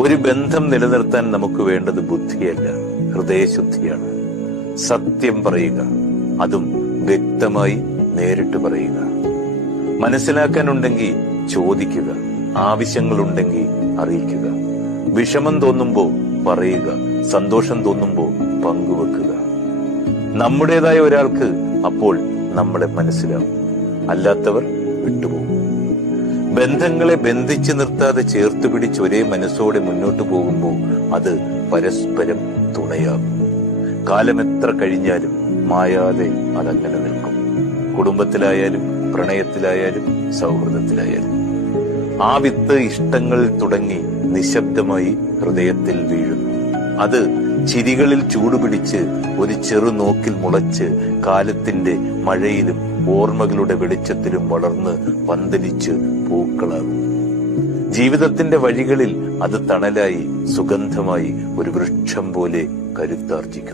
ഒരു ബന്ധം നിലനിർത്താൻ നമുക്ക് വേണ്ടത് ബുദ്ധിയല്ല, ഹൃദയശുദ്ധിയാണ്. സത്യം പറയുക, അതും വ്യക്തമായി നേരിട്ട് പറയുക. മനസ്സിലാക്കാനുണ്ടെങ്കിൽ ചോദിക്കുക, ആവശ്യങ്ങളുണ്ടെങ്കിൽ അറിയിക്കുക. വിഷമം തോന്നുമ്പോ പറയുക, സന്തോഷം തോന്നുമ്പോ പങ്കുവെക്കുക. നമ്മുടേതായ ഒരാൾക്ക് അപ്പോൾ നമ്മളെ മനസ്സിലാവും, അല്ലാത്തവർ വിട്ടുപോകും. ബന്ധങ്ങളെ ബന്ധിച്ചു നിർത്താതെ ചേർത്ത് പിടിച്ച് ഒരേ മനസ്സോടെ മുന്നോട്ട് പോകുമ്പോൾ അത് പരസ്പരം തുണയാകും. കാലം എത്ര കഴിഞ്ഞാലും മായാതെ അതങ്ങനെ നിൽക്കും. കുടുംബത്തിലായാലും പ്രണയത്തിലായാലും സൗഹൃദത്തിലായാലും ആ വിത്ത് ഇഷ്ടങ്ങളിൽ തുടങ്ങി നിശബ്ദമായി ഹൃദയത്തിൽ വീഴുന്നു. അത് ചിരികളിൽ ചൂടുപിടിച്ച് ഒരു ചെറു നോക്കിൽ മുളച്ച് കാലത്തിന്റെ മഴയിലും ഓർമ്മകളുടെ വെളിച്ചത്തിലും വളർന്ന് പന്തലിച്ച് പൂക്കളാകും. ജീവിതത്തിന്റെ വഴികളിൽ അത് തണലായി സുഗന്ധമായി ഒരു വൃക്ഷം പോലെ കരുത്താർജിക്കും.